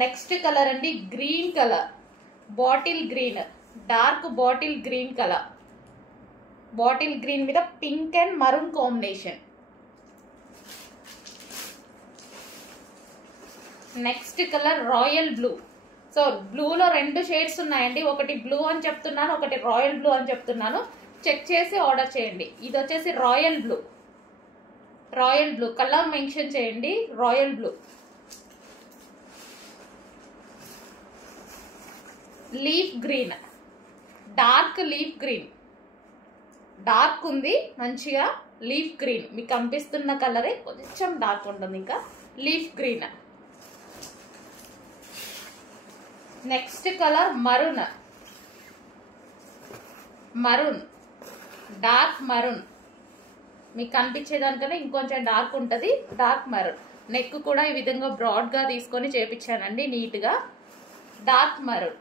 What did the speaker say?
Next colour అండి green colour, bottle green, dark bottle green colour, bottle green మీద pink and maroon combination. Next colour royal blue. So బ్లూలో 2 shades ఉన్నాయండి, ఒకటి blue అని చెప్తున్నాను, ఒకటి రాయల్ బ్లూ అని చెప్తున్నాను. చెక్ చేసి ఆర్డర్ చేయండి. ఇది వచ్చేసి royal blue, royal blue colour mention చేయండి, royal blue. Leaf green, dark leaf green, dark ఉంది మంచిగా. లీఫ్ గ్రీన్ మీకు కనిపిస్తున్న కలరే కొంచెం డార్క్ ఉంటుంది. ఇంకా leaf green. Next colour maroon, maroon, dark maroon. మీకు కనిపించేదానికన్నా ఇంకొంచెం డార్క్ ఉంటుంది, డార్క్ మరూన్. నెక్ కూడా ఈ విధంగా బ్రాడ్గా తీసుకొని చేపించానండి నీట్గా. Dark maroon.